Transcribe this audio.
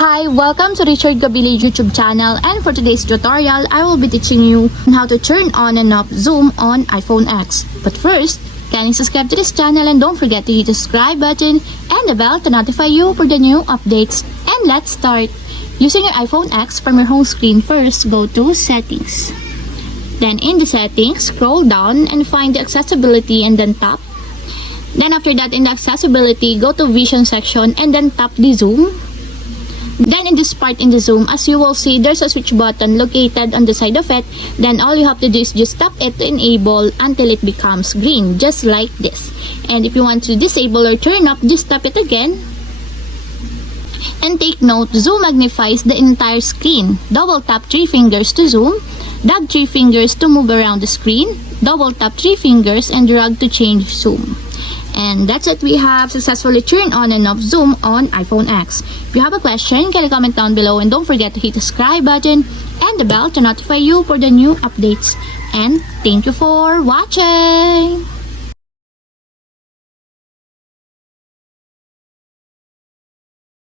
Hi, welcome to Richard Gabili YouTube channel, and for today's tutorial, I will be teaching you how to turn on and off zoom on iPhone X. But first, kindly subscribe to this channel and don't forget to hit the subscribe button and the bell to notify you for the new updates. And let's start. Using your iPhone X from your home screen, first go to Settings. Then in the Settings, scroll down and find the Accessibility and then tap. Then after that, in the Accessibility, go to Vision section and then tap the Zoom. Then in this part in the zoom, as you will see, there's a switch button located on the side of it. Then all you have to do is just tap it to enable until it becomes green, just like this. And if you want to disable or turn off, just tap it again. And take note, zoom magnifies the entire screen. Double tap 3 fingers to zoom, drag 3 fingers to move around the screen, double tap 3 fingers and drag to change zoom. And that's it, we have successfully turned on and off zoom on iPhone X. If you have a question, can you comment down below and don't forget to hit the subscribe button and the bell to notify you for the new updates. And thank you for watching!